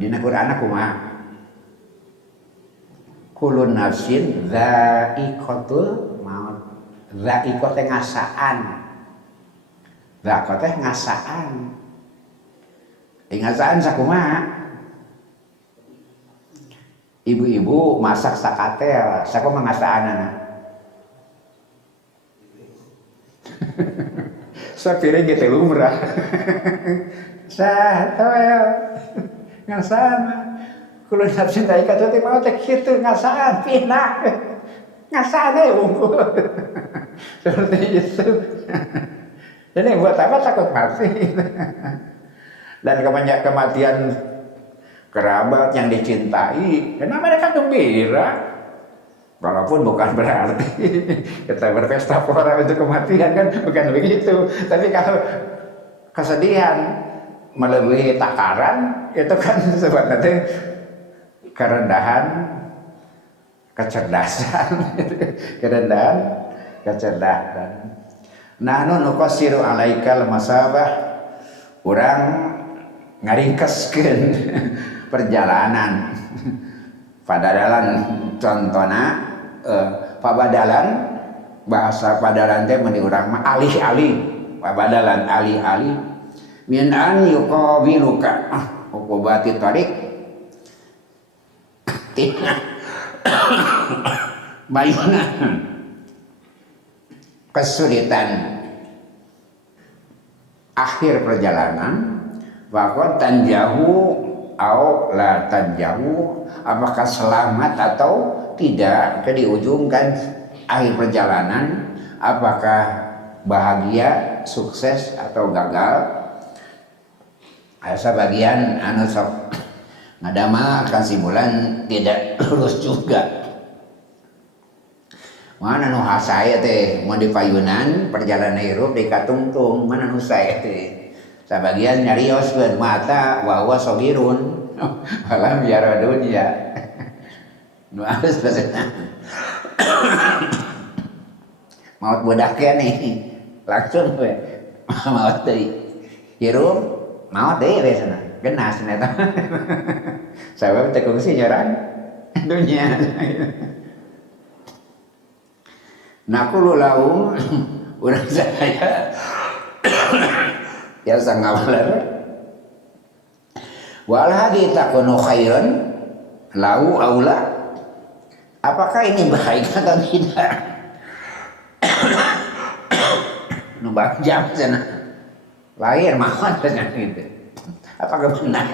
Dina Qur'an kumaha? Kulun nafsin dha'iqatul maut. Dha'iqah teh ngasaan. Dha'iqah teh ngasaan. Ngasaan sakumaha? Ibu-ibu masak sakatel, sakumaha ngasaanana? Sapiring gitu lumrah. Satoel ngasaan. Kulun nafsin dha'iqatul maut teh kitu ngasaan pindah. Ngasaan ya unggul. Seperti itu. Jadi buat apa takut mati? Dan kematian kerabat yang dicintai, kenapa mereka gembira? Walaupun bukan berarti kita berpesta pora untuk kematian, kan bukan begitu. Tapi kalau kesedihan melebihi takaran, itu kan sebenarnya kerendahan kecerdasan. Nahnu nuqassiru alaikal masabah, urang ngaringkeskeun perjalanan. Padadalan contohna pabadalan, bahasa padalan teh mun urang mah alih-alih, pabadalan alih-alih min an yuqabiluka uqubati tariq bayuna kesulitan akhir perjalanan, bahwa tanjahu au la tanjahu, apakah selamat atau tidak ke di ujung kan akhir perjalanan, apakah bahagia, sukses atau gagal. Asa bagian anu sok ngadama kesimpulan tidak lurus juga. Mana nu hasaya teh mun di payunan perjalanan hirup di katungtung, mana nu saya teh sabagian nyarioskeun mata wa huwa sogirun alam yara dunya nu halus bahasana. Maut budak nih langsung we maut deui hirup maut deui bahasana genas eta sabab teh kungsi nyaran dunya. Naqulu lahum urang saya ya sang ngawaler wal hadi takunu khairan lau aula, apakah ini baik atau tidak? Nu bagjam cenah lain mawon cenah gitu. Apakah benar?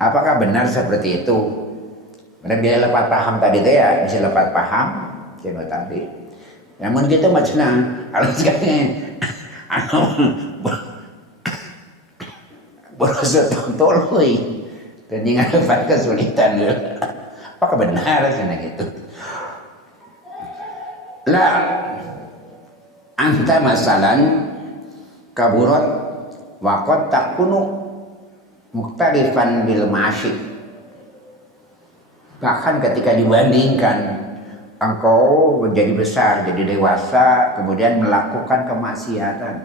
Apakah benar seperti itu? Benar dia lepas paham tadi teh ya, bisa lepas paham cina tadi. Namun kita macam alas kayaknya anu berasa tontoloi dan ingat lepas kesulitan. Apakah benar cina gitu? La anta masalan kaburat waqad takunu muktalifan bil masyik. Bahkan ketika dibandingkan engkau menjadi besar, jadi dewasa, kemudian melakukan kemaksiatan.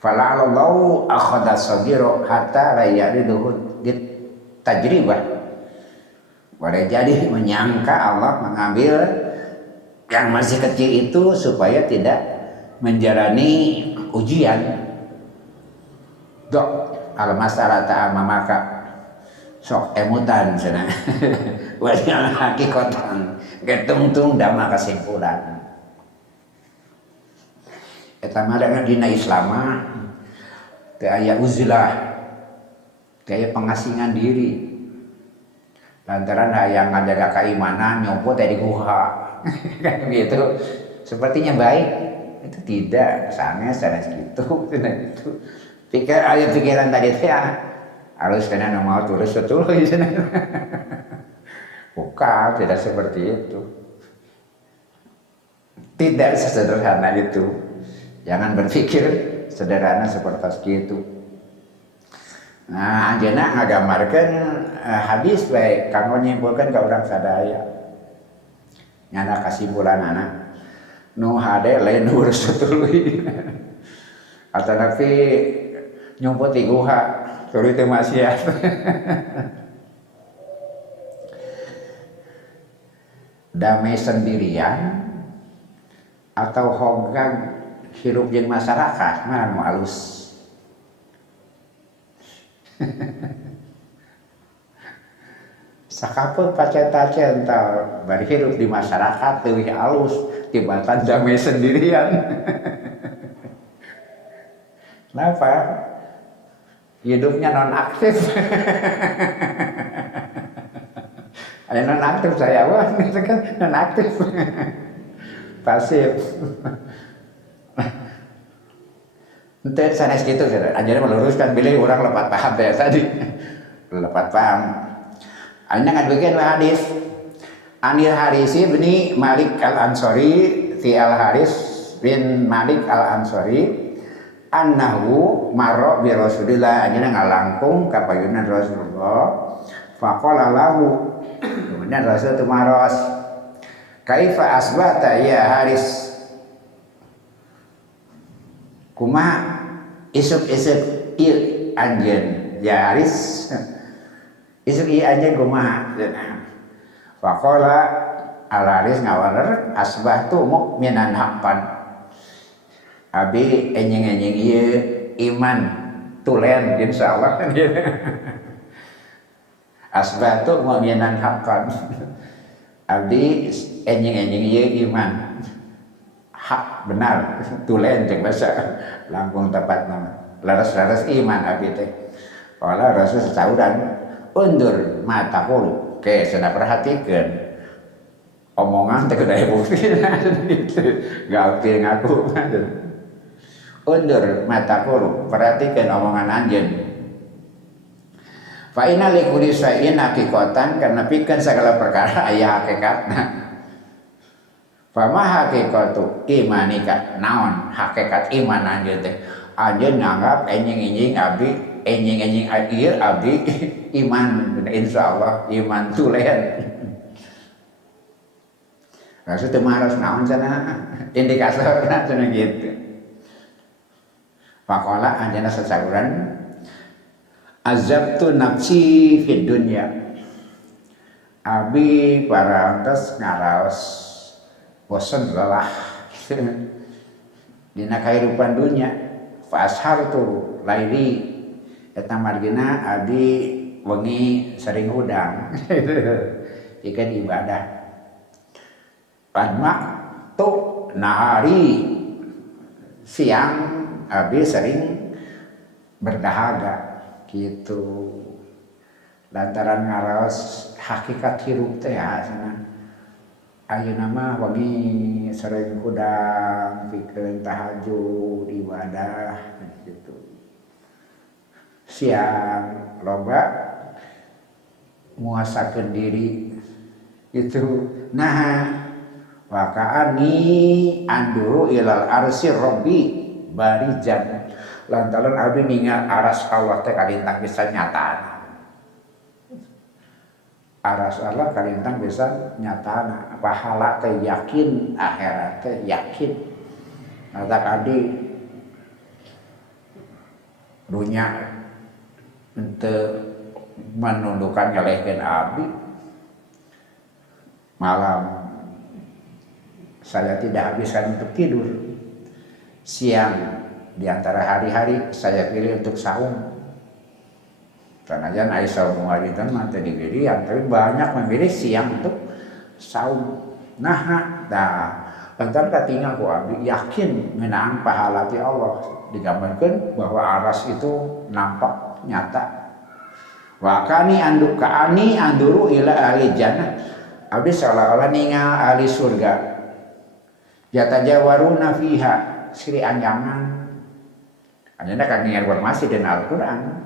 Fala'allahu akhadha saghira hatta la ya'riduhu tajribah. Boleh jadi menyangka Allah mengambil yang masih kecil itu supaya tidak menjalani ujian. Dok al-masalah ta'amamaka sok emutan cenah. Wajal hakikatan getungtung dama kesimpulan. Eta mah dina Islam mah teu aya uzlah, teu aya pengasingan diri. Lantaran hayang ngajaga keimanan nyopot di guha. Kan gitu. Sepertinya baik, itu tidak, sanes gitu, gitu. Pikir aya pikiran tadi teh harus kena mau turus betul. Bukan, tidak seperti itu. Tidak sesederhana itu. Jangan berpikir sederhana seperti itu. Nah, anjeunna ngagambarkeun hadis bae kanggo nyimpulkeun ka urang sadaya. Nyana kasimpulanana nu hade lain urus tuluy. Atanapi nyumput di guha tuluy teu maksiat. Damai sendirian atau hogag hirup jeung masyarakat mana nu alus. Sakapeung pacet-pacet tah bari hirup di masyarakat leuwih alus tibatan damai sendirian. Kenapa? Hidupnya non aktif. Ada non aktif saya wah itu kan non aktif. Pasif. Ente sanes gitu ajarnya meluruskan bilih orang lepat paham tadi. Lepat paham. Ayeuna ngadeukeun hadis. Anil Harisi bin Malik Al-Ansori ti Al-Haris bin Malik Al-Ansori annahu marra bi Rasulillah ayeuna ngalangkung ka payunan Rasulullah faqala lahu kemudian Rasul teu maros kaifa asbata ya Haris kumaha isuk-isuk ieu anjeun ya Haris isuk ieu anjeun kumaha faqala Al-Haris ngawaler asbahtu mukminan haqqan abi enjing-enjing ieu iman tulen insyaallah kan ieu. Asbatu mu'minan haqqan. Abdi enjing-enjing ieu iman. Hak benar tulen jeung basa langkung tepatna. Laras-laras iman abdi teh. Qala Rasul sasaudan undur mataqul ke cenah perhatikeun omongan teh kudu aya buktina gitu. Gampil ngaku mah. Undur mataqul perhatikeun omongan anjeun. Fa inna li kulli syai'in haqiqatan karena pikeun sagala perkara aya hakikatna. Fa ma haqiqatu imanika naon hakikat iman anjeun teh? Anjeun nganggap enjing-enjing abdi enjing-enjing ieu abdi iman insyaallah iman tulen. Rasul teu maros naon cenah indikatorna cenah gitu. Faqala anjeunna sasaguran azabtu nafsi fid dunya abi parantos ngaraos bosan lelah dina kahirupan dunya fa ashartu laili eta margina abi wengi sering hudang ikan ibadah padma tu nahari siang abi sering berdahaga gitu lantaran ngaraos hakikat hirup teh cenah ayeuna mah wengi sering hudang pikeun tahajud ibadah gitu siang loba muasakeun diri gitu nah waqa'ani anduru ilal arsy rabbi barijan lantaran abdi ningal aras Allah teh kalintang bisa nyatana. Aras Allah kalintang bisa nyatana. Pahala teh yakin, akhirat teh yakin. Mata abdi dunya henteu menundukkan ngelehkeun abdi. Malam saya tidak habiskan untuk tidur. Siang di antara hari-hari saya pilih untuk saum. Karena jangan aya saum waridan mah teu dipilihan, tapi banyak memilih siang untuk saum. Nah, lantaran katingal ku abdi yakin meunang pahala ti Allah digambarkeun bahwa aras itu nampak nyata. Wa kani anduru ila ahli jannah. Abdi seolah-olah ningal ahli surga. Yatajawaruna fiha siri anjangan. Anjana kan informasi dan Al-Quran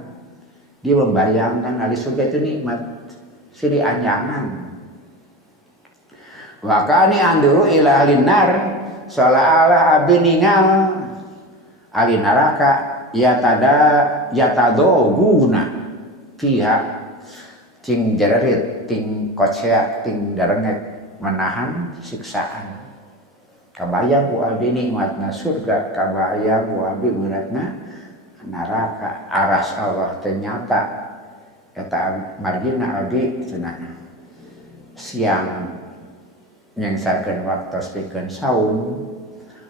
dia membayangkan ahli surga itu nikmat siri anjangan. Wa kani anduru ila ahli nar seolah-olah abdi ningal ahli neraka yatadoguna fiha ting jererit ting kocea ting darenget menahan siksaan. Kabayang ku abdi nikmatna surga, kabayang ku abdi beratna neraka aras Allah ternyata eta margina abdi cenah siang nyengsakeun waktu pikeun saum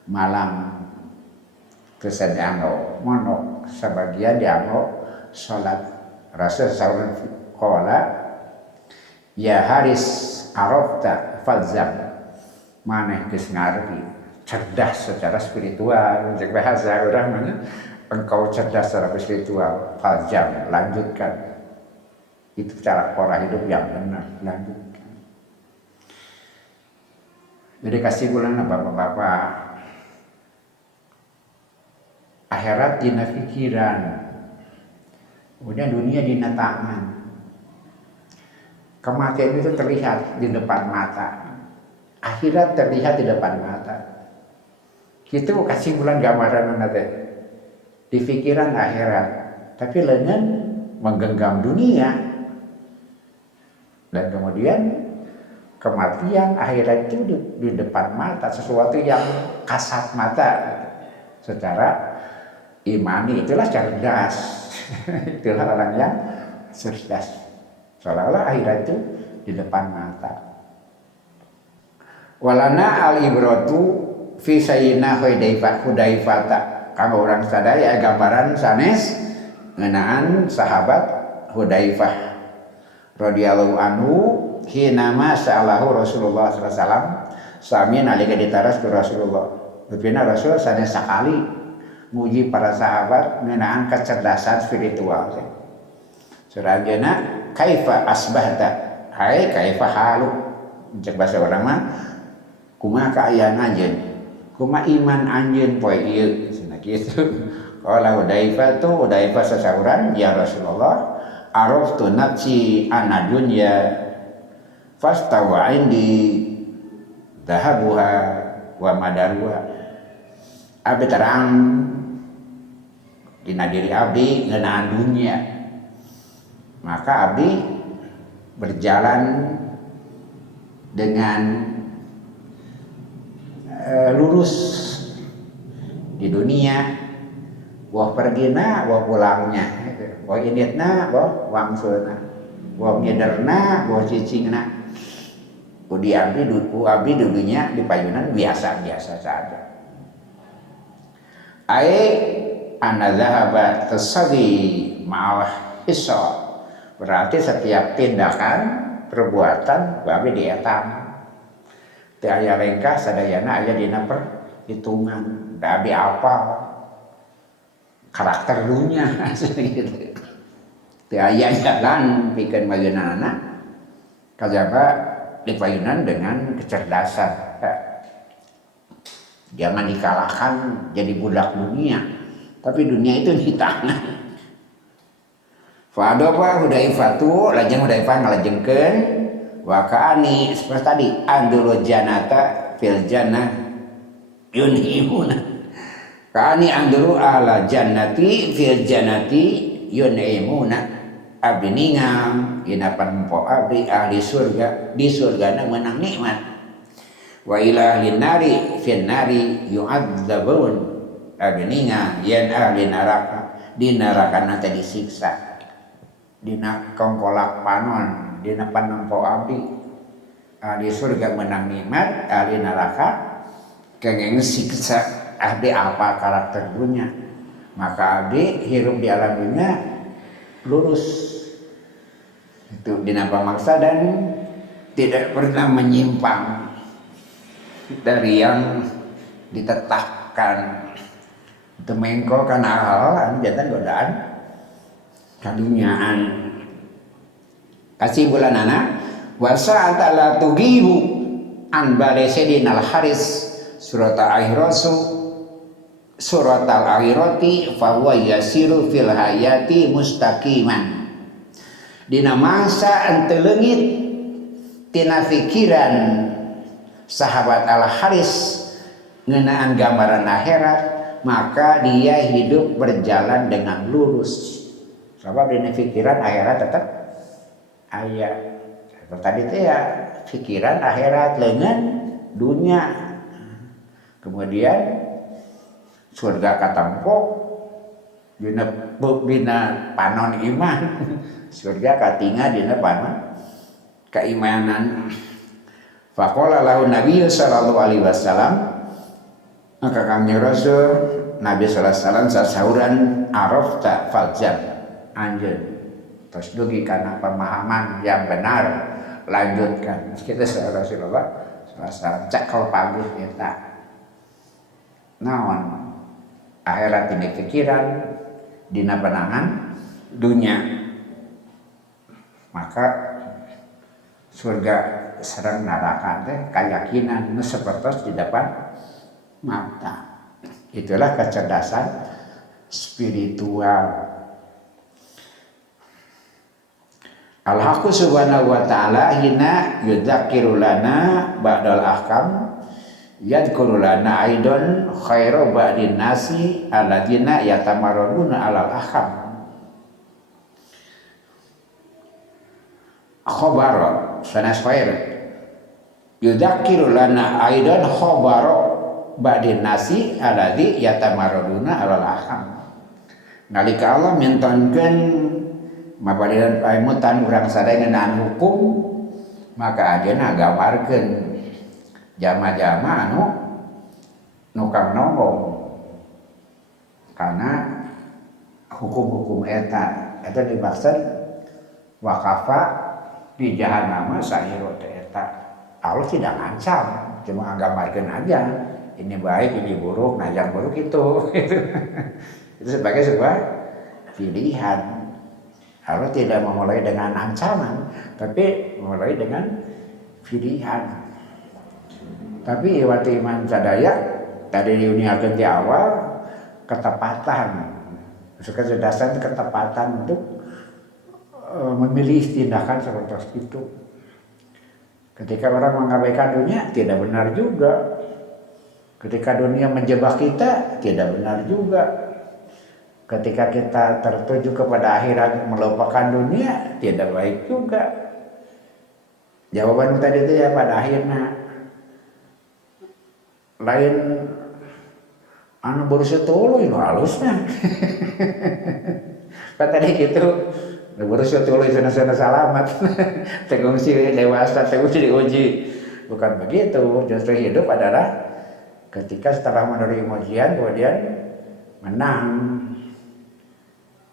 malam kesan dianggo monok sebagian dianggo salat rasul saum qala ya Haris arafta falzam maneh geus ngarti cerdas secara spiritual cek bahasa urang mah engkau cerdas secara spiritual falzam lanjutkan itu cara pola hidup yang benar lanjutkan. Jadi kasih bulan bapak-bapak akhirat dina pikiran, kemudian dunia dina tangan. Kematian itu terlihat di depan mata, akhirat terlihat di depan mata. Itu kasih bulan gambaran nanti di pikiran akhirat, tapi lengan menggenggam dunia dan kemudian kematian akhirat itu di depan mata, sesuatu yang kasat mata secara imani. Itulah cerdas itulah orang yang cerdas, seolah-olah akhirat itu di depan mata. Walana al-ibratu fi sayyidina Hudzaifah kanggo urang sadaya gambaran sanes ngeunaan sahabat Hudzaifah radhiyallahu anhu hinama sa'alahu Rasulullah sallallahu alaihi wasallam sami nalika ditaras ke Rasulullah. Bepina Rasul sanes sakali muji para sahabat ngeunaan kecerdasan spiritual. Surajana kaifa asbahta? Hai kaifa halu? Cek bahasa urang mah kumaha kaayaan anjeun? Kumaha iman anjeun poe ieu? Cenah kitu. Qala Hudzaifah sasahuran ya Rasulullah araftu nafsi ana dunya fastawa indi dahabuha wa madaruha. Abdi terang dina diri abdi ngeunaan dunia, maka abdi berjalan dengan lurus di dunia, wah pergina wah pulangnya, wah inditna wah wangsulna, wah ngederna wah cicingna. Di abdi dulunya di payunan biasa-biasa saja. Ai anna dzahaba tasadi ma'al hisab. Berarti setiap tindakan perbuatan babe dietam. Teu aya lengkah sadayana aya dina perhitungan. Da abi apa karakter dunya gitu. Teu aya jalan pikeun mageunana kajaba dipayunan dengan kecerdasan. Jangan dikalahkan jadi budak dunia, tapi dunia itu di tangan. Fa'adaba Hudzaifah lajeng Hudzaifah ngalajengkeun wa ka'ani seperti tadi andul janata fil jannah yunhimuna. Ka'ani andulu ala jannati fil jannati yunhimuna. Abdi ningang hinapan empo abdi ahli surga di surgana menang nikmat. Wa ila ahlin nari fin nari yu'adzabun. Abdi ningang yen ahli neraka di neraka nanti disiksa. Dina kongkolak panon dina panempo abdi ahli surga menang nikmat, ahli neraka kenging siksa. Abdi apa karakter dunia, maka abdi hirup di alam dunia lurus itu dina pamaksa dan tidak pernah menyimpang dari yang ditetapkan. Itu mengko kana hal jantan godaan kaduniaan. Kasih bulanana wasa antala tugibu an balesedinal haris surat al-akhirasu surat al-akhirati fahuwa yasiru fil hayati mustaqiman. Dina masa ente leungit tina pikiran sahabat al-Haris ngeunaan gambaran akhirat, maka dia hidup berjalan dengan lurus. Sebab dina pikiran akhirat tetap aya. Tadi teh ya pikiran akhirat leungeun dunia. Kemudian surga katampo dina panon iman. Surga katinga dina panon keimanan. Faqala lahu Nabi sallallahu alaihi wasallam, maka kami Rasul Nabi sallallahu alaihi wasallam sasauran arafta faljam anjeun terus dugi karena pemahaman yang benar lanjutkan. Kita Rasulullah sallallahu alaihi wasallam cakal pagi eta naon akhirat ini pikiran dina penangan dunia, maka surga serang neraka teh keyakinan nu sapertos di depan mata. Itulah kecerdasan spiritual. Al-Haqqu subhanahu wa ta'ala hina yudzakiru lana ba'dal ahkam yadhkuru lana aidon khairu ba'din nasi alladzina yatamarraduna 'alal ahkam. Khabara sanes khair yudzakiru lana aidan khabara ba'din nasi alladzi yatamarraduna 'alal ahkam. Nalika Allah mintonkeun mabadiran paimutan urang sadaya ngeunaan hukum, maka ajeuna gawarkeun jama-jama nu kang nombong kana hukum-hukum eta dimaksud waqafa di jahannama sahiru eta. Allah tidak ngancam, cuma nggambarkeun aja ini baik ini buruk, nah yang buruk itu. Itu sebagai sebuah pilihan. Allah tidak memulai dengan ancaman, tapi memulai dengan pilihan. Tapi waktu iman sadaya tadi diuniakeun di awal ketepatan, kecerdasan ketepatan untuk memilih tindakan seperti itu. Ketika orang mengabaikan dunia tidak benar juga. Ketika dunia menjebak kita tidak benar juga. Ketika kita tertuju kepada akhirat melupakan dunia tidak baik juga. Jawaban tadi itu ya pada akhirnya lain anu berusaha tuluy nu halusna. Tadi gitu berusaha tuluy sana-sana selamat. Tegung si dewasa, tegung si diuji. Bukan begitu, justru hidup adalah ketika setelah menerima ujian kemudian menang.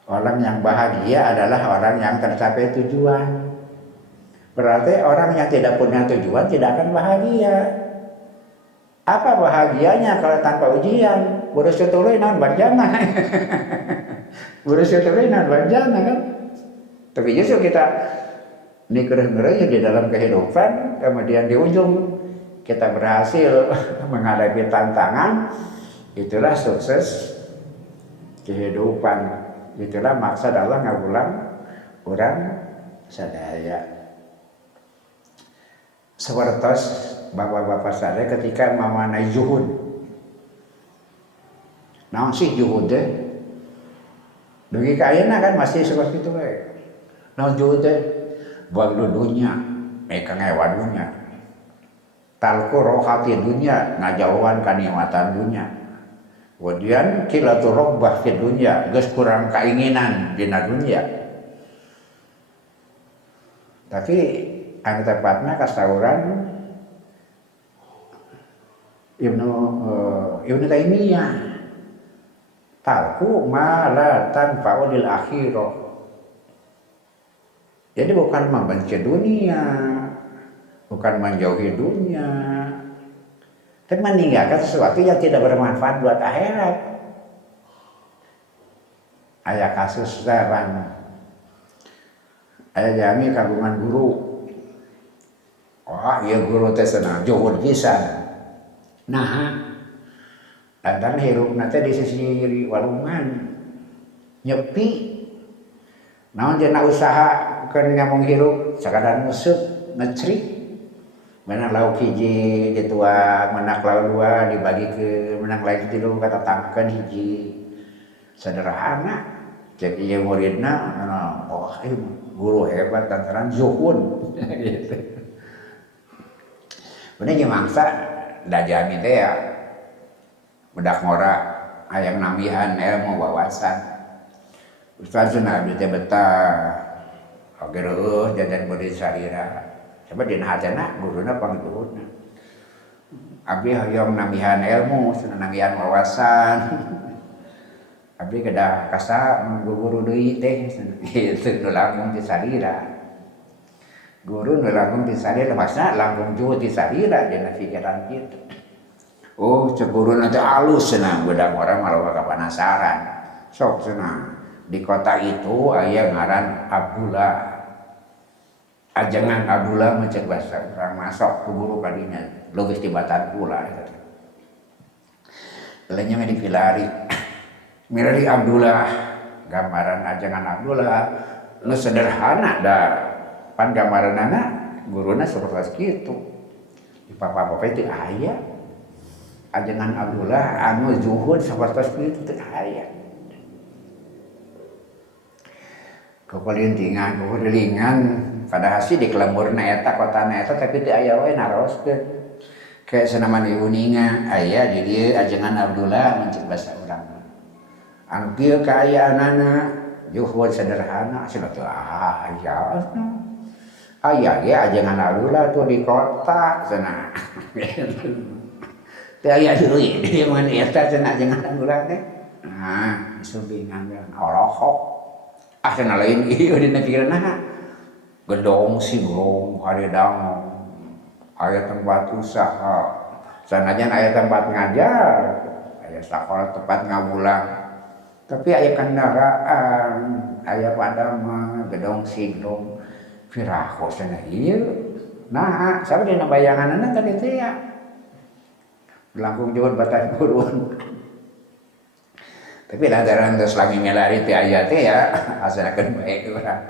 Orang yang bahagia adalah orang yang tercapai tujuan. Berarti orang yang tidak punya tujuan tidak akan bahagia. Apa bahagianya kalau tanpa ujian? Berusaha tuluy naon barjana. Berusaha tuluy naon barjana kan? Tapi justru kita nikreh-nikreh di dalam kehidupan, kemudian di ujung kita berhasil menghadapi tantangan, itulah sukses kehidupan. Itulah maksud Allah ngagulang orang sadaya. Sawartos bapak-bapak sadaya ketika mamanai zuhud. Naon sih zuhud teh? Dugi ka ayeuna kan masih seperti itu we. Naon zuhud teh? Baglu dunya, meka ngewa dunya. Talku rohati dunya, ngajauhan kanikmatan dunya. Kemudian kilatu robbah fi dunya, geus kurang keinginan dina dunya. Tapi anu tepatna kasauran Ibnu Taimiyah. Talku ma la tanfa'u lil akhirah. Jadi bukan membenci dunia, bukan menjauhi dunia, tapi meninggalkan sesuatu yang tidak bermanfaat buat akhirat. Aya kasus zaman, aya jami kagungan guru. Oh iya guru teh senang juhud pisan. Nah, lantaran hirupna teh di sisi walungan nyepi. Naon cenah usaha keun nyambung hirup sakadar museup ngecrik. Menang lauk hiji ditua, menak lauk dua dibagi ke menang lauk tilu kata tangkeun hiji. Sederhana. Cek ieu muridna oh guru hebat lantaran zuhud gitu. Bener ge mangsa da jami teh ya budak ngora hayang nambihan ilmu wawasan. Ustaz cenah abdi teh betah. Oge reueuh jajan bade sarira. Coba dina hatena guruna pangguruna. Abdi hoyong nambihan ilmu, cenah nambihan wawasan. Abdi kedah kasa guru deui teh kitu nu langkung ti sarira. Guru nu langkung ti sarira maksudna langkung juhud ti sarira dina pikiran kitu. Oh, cek guruna teh alus cenah budak orang malah kapanasaran. Sok cenah di kota itu aya ngaran Abdullah. Ajengan Abdullah mencek bahasa orang masuk ke guru kadinya leuwih tibatan pula eta. Lainnya mah dipilari. Mirari Abdullah gambaran ajengan Abdullah nu sederhana da pan gambaranana guruna sapertos kitu. Di papa-papa itu aya ajengan Abdullah anu zuhud sapertos kitu teh aya. Kepelintingan pada hasil di kelemburna eta kotana eta tapi teu aya wae naroskeun. Kayak sanaman iuninga aya di dieu ajengan Abdullah mencek basa urang. Anu kieu kaayaanana juhud sederhana cenah teu aya. Aya ge ajengan Abdullah tuh di kota cenah. Teu aya deui di mana eta cenah ajengan Abdullah teh. Nah, sumbingan Allahok. Cenah lain ieu dina pikiranna gedong sigrong haredang aya tempat usaha sanajan aya tempat ngajar aya sakola tempat ngawulang tapi aya kendaraan aya padama gedong sigrong piraho cenah ieu nah sabe dina bayanganna tadi teh ya langkung juhud batas gurun. Tapi lantaran terus lagi ngelari ti aya teh ya asanakeun bae urang.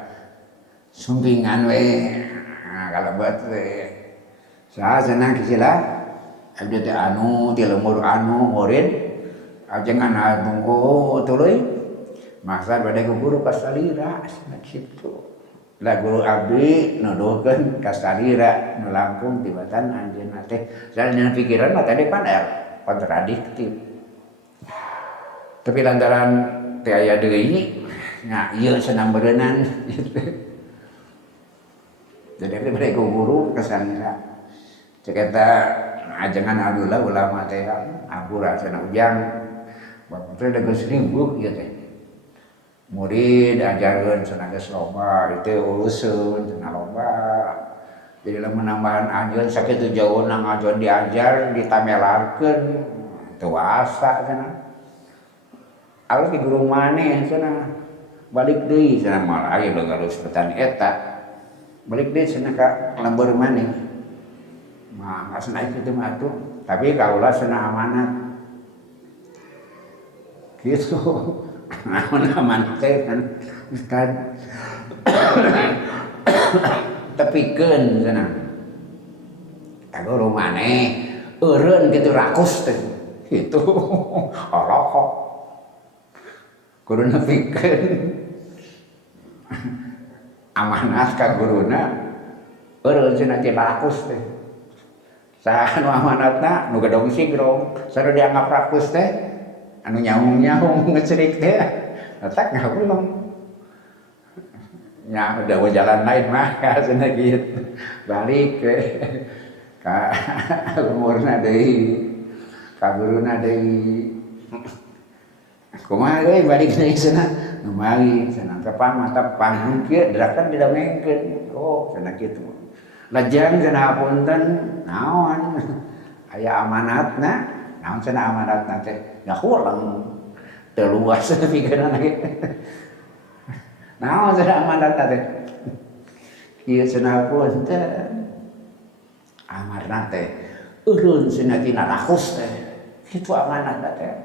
Sumpingan we. Nah, kalau buat we. Saha cenah kisila abdi teh anu ti leumbur anu murid ajengan anu oh tuluy maksud bade ke guru ka salira cenah kitu. Lah guru abdi nuduhkeun ka salira nu langkung tibatan anjeunna teh. Salina pikiran mah tadi pan kontradiktif. Tapi lantaran teu aya deui nya ieu cenah beureunan gitu. Jadi bade ku guru ka salira. Cek eta ajengan Abdullah ulama teh abura cenah ujang. Bapak teh geus ribuh ieu teh. Murid ajarkeun cenah geus loba, itu urusan cenah loba. Jadi lamun nambahan anjeun sakitu jauhna ngajon diajar ditamelarkeun teu asa cenah. Alus di guru maneh cenah balik deui cenah malah aya geus petani eta. Balik deui cenah ka lembur maneh. Mah asna kitu mah atuh, tapi kaula cenah amanat. Kitu. Amanat teh kan Ustaz. Tepikeun cenah. Ka guru maneh eureun kitu rakus teh. Kitu. Olok. Guruna pikeun amanat ka guruna eureun cenah ti rakus teh. Saha nu amanatna nu gedong sigrong, saru dianggap rakus teh anu nyaung-nyaung ngecerik teh. Letak ngawulung. Nya udah jalan lain mah cenah kitu. Balik ke ka umurna deui, ka guruna deui. Kumaha euy balik deui cenah numali cenah tepang mata panggung kieu derakan didamengkeun. Oh cenah kitu. Lajang cenah hapunten naon aya amanatna naon cenah amanatna teh ngahulang teu luas pikeunana ge. Naon cenah amanatna teh ieu cenah hapunten amarna teh eureun cenah tina rakus teh kitu amanatna teh.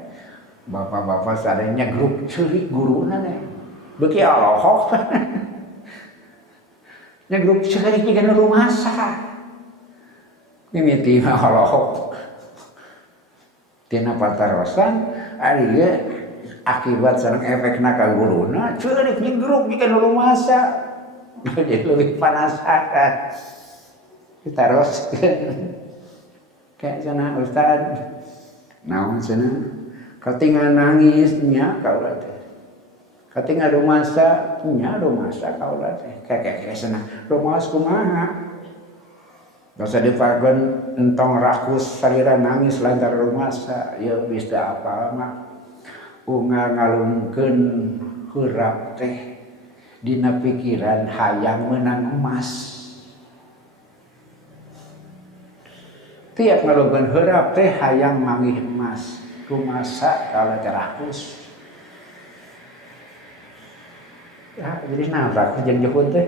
Bapak-bapak sadenya grup ceulik guruna teh. Beuki Allahok. Nya grup ceulik jiga nu rumasa. Mimiti mah Allahok. Tina patarosan ari ge akibat sareng efekna ka guruna ceulik jeung grup jiga nu rumasa. Jadi leuwih panasaran. Ditaroskeun. Kayak cenah Ustaz. Naon cenah? Katingal nangisnya kaula teh. Katingal rumasa nya rumasa kaula teh kakek senang rumaos kumaha dosa dipakeun entong rakus salira nangis lantar rumasa ya geus teu apa mah ungal ngalungkeun heurap teh dina pikiran hayang meunang emas tiap ngalungkeun heurap teh hayang manggih emas rumasa kaula teh rakus. Ya, jadi nafas jeung jehun teh.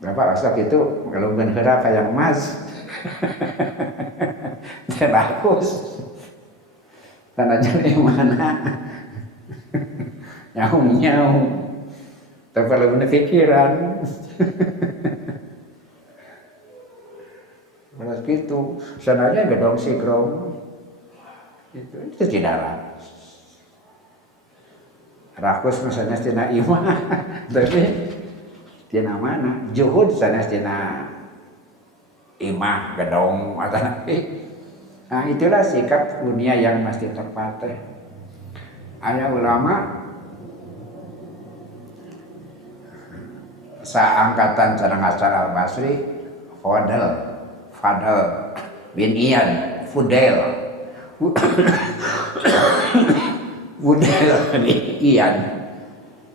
Bapak rasa gitu kalau ngalungkeun heurap hayang emas. Teh bagus. Tanajan mana? Nyaung. Tapi kalau bener pikiran. Kalau gitu, sananya gedong sigrong. Itu tidak rakus misalnya tina imah, tapi tina mana? Juhud sanes tina imah gedong atau nanti. Nah itulah sikap dunia yang mesti tepat. Ada ulama seangkatan sareng Hasan Al-Basri, Fadl bin Iyad, Fudail bin Iyad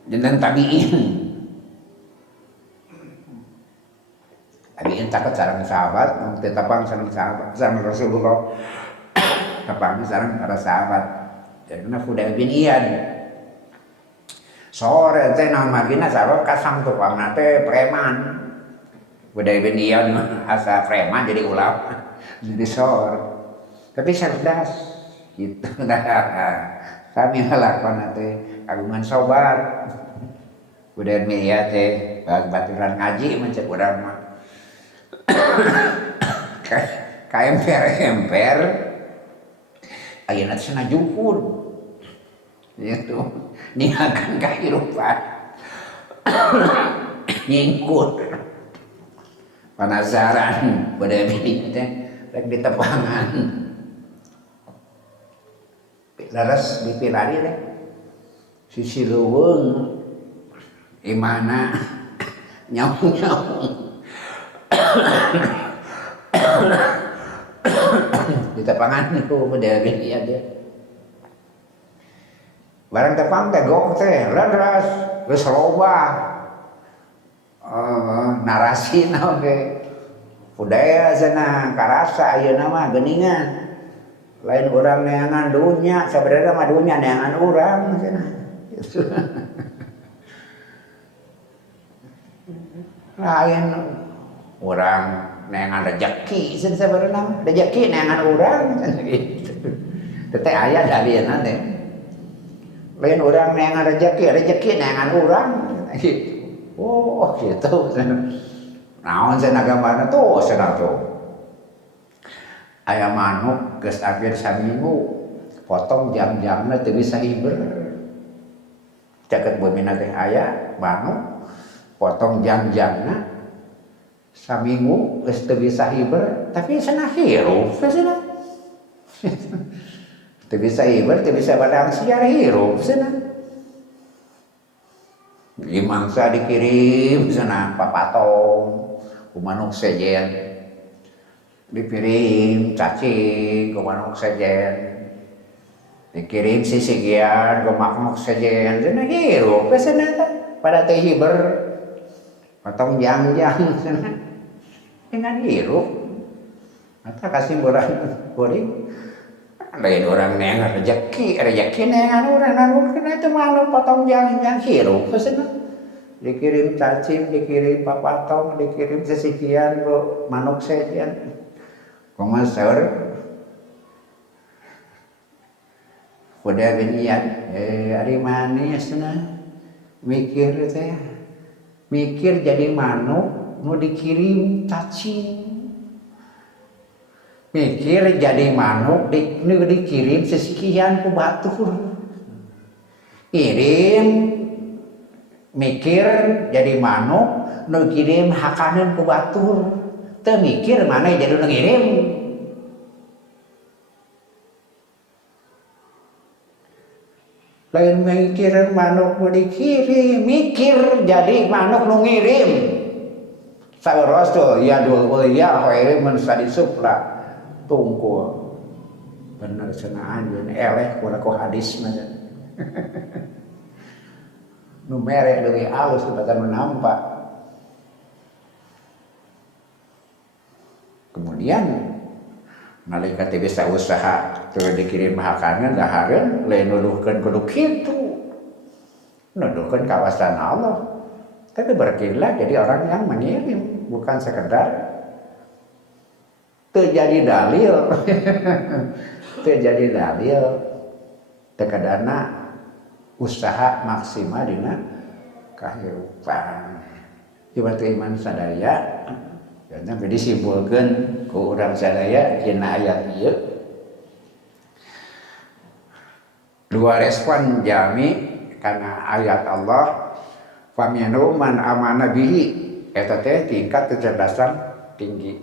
dan tabi'in takut sareng sahabat tetapang sareng sahabat sareng Rasulullah tapang sareng para sahabat karena Fudail bin Iyad sore teh naon margina sahabat kasang tupangna teh preman Fudail bin Iyad asa preman jadi ulama jadi sor tapi cerdas gitu dah kami ngelakon teh kagungan sobat Fudail bin Iyad teh baturan ngaji mencek urang mah emper ayeuna cenah jungkun gitu ninggalkan kehidupan nyingkut penasaran Fudail bin Iyad teh rek ditepangan laras dipilari deh sisi leuweung imana nyaung ditepangan niku Fudail bin Iyad deh barang tepang teh gok teh leras geus loba narasina oge Fudail cenah karasa ayeuna mah geuningan lain urang neangan dunya sabaraha mah dunya neangan urang cenah lain urang neangan rejeki cenah sabaraha rejeki neangan urang cenah gitu teh aya dalilna teh lain urang neangan rejeki neangan urang gitu oh gitu naon cenah gambarna tuh cenah tuh aya manuk geus akhir saminggu potong jam-jamna teu bisa hiber caket beumina teh aya manuk potong jam-jamna saminggu geus teu bisa hiber tapi cenah hirup cenah teu bisa hiber teu bisa badang siar hirup cenah dimangsa dikirim cenah papatong ku manuk sejen dikirim cacing ke manuk sejen dikirim sisigian ke manuk sejen cenah hirup cenah pada teh hiber potong jang-jang cenah dengan hirup eta kasimbolan kuring lain orang neangan rejeki neangan urang nanggukeun eta manuk potong jang-jang hirup cenah dikirim cacing dikirim papatong dikirim sisigian ke manuk sejen Komasor Fudail bin Iyad ari manis cenah mikir teh mikir jadi manuk nu dikirim cacing mikir jadi manuk nu dikirim sesekian ku batur kirim mikir jadi manuk nu kirim hakaneun ku batur teu mikir mana jadi nu ngirim Lain mikirin manuk mau dikirim, mikir jadi manuk nu ngirim. Saeuros tuh ya dul ya khairi man sadisupla tungkul. Bener cenah anjeun eleh ku hadis mah. Nu mere leuwih alus tibatan nampak. Kemudian nalika teh bisa usaha teu dikirim hakangan dahareun lain nuduhkeun kudu kitu. Nuduhkeun kawasan Allah. Tapi berkirlah jadi orang yang mengirim, bukan sekedar terjadi dalil. Terjadi dalil tekedana usaha maksimal dina kahirupan. Coba tu iman sadaya karena disimpulkeun ku urang sadaya dina ayat ieu. Dua respon jami karena ayat Allah faminu man amana bihi eta teh tingkat kecerdasan tinggi.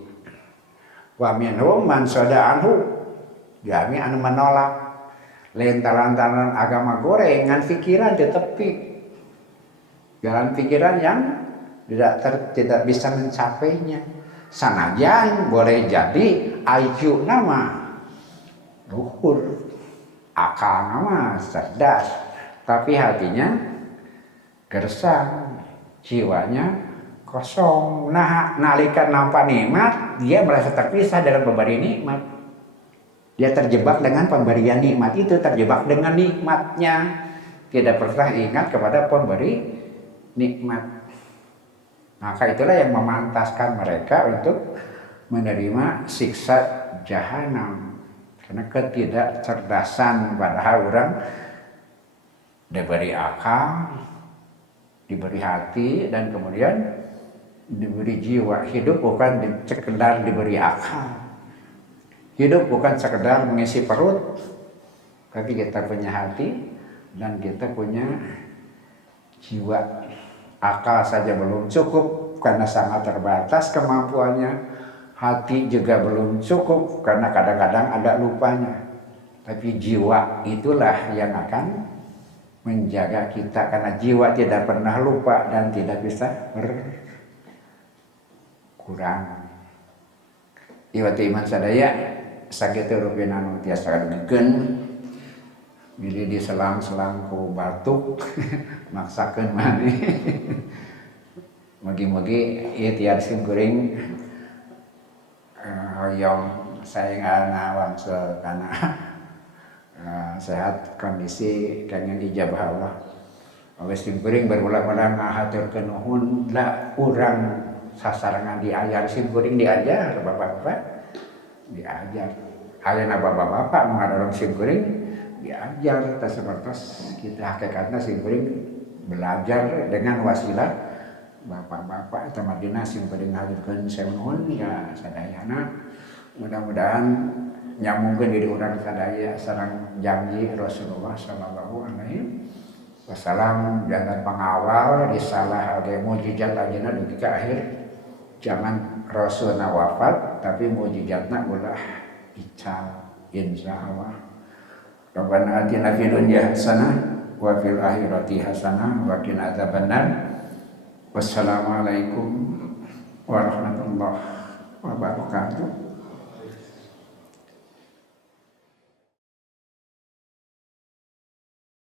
Wa minhum man sada anhu jami anu menolak lantaran agama gorengan pikiran di tepi. Jalan pikiran yang tidak bisa mencapainya. Sanajan boleh jadi IQ nama luhur, akal nama cerdas, tapi hatinya gersang, jiwanya kosong. Nah, nalika nampak nikmat, dia merasa terpisah dengan pemberi nikmat. Dia terjebak dengan pemberian nikmat itu, terjebak dengan nikmatnya. Tidak pernah ingat kepada pemberi nikmat. Maka itulah yang memantaskan mereka untuk menerima siksa jahanam. Karena ketidakcerdasan, padahal orang diberi akal, diberi hati, dan kemudian diberi jiwa. Hidup bukan sekedar diberi akal. Hidup bukan sekedar mengisi perut, tapi kita punya hati dan kita punya jiwa. Akal saja belum cukup karena sangat terbatas kemampuannya. Hati juga belum cukup karena kadang-kadang ada lupanya. Tapi jiwa itulah yang akan menjaga kita, karena jiwa tidak pernah lupa dan tidak bisa berkurang. Iwati iman sadaya sakitu rupina nu tiasa dugikeun bilih diselang-selang ku batuk maksakeun maneh. Mugi-mugi ieu tiar simkuring hoyong saengana wangsul kana sehat kondisi kangen ijabah Allah. Awes simkuring berulang-ulang ngahaturkeun nuhun da urang sasarangan diajar simkuring diajar bapak-bapak diajar. Ayeuna bapak-bapak mengadorong simkuring diajar sepertos kita hakikatna simkuring belajar dengan wasilah bapak-bapak eta madina simkuring ngahaturkeun seunun ya sadayana. Mudah-mudahan nyambungkeun diri urang sadaya sareng janji Rasulullah sallallahu alaihi wasallam jangan pengawal disalah age mukjizat ajeuna dugi ka akhir zaman Rasulna wafat, tapi mukjizatna ulah ical insyaallah. Rabbana atina fid dunya hasanah wa fil akhirati hasanah wa qina adzabannar. Wassalamualaikum warahmatullahi wabarakatuh.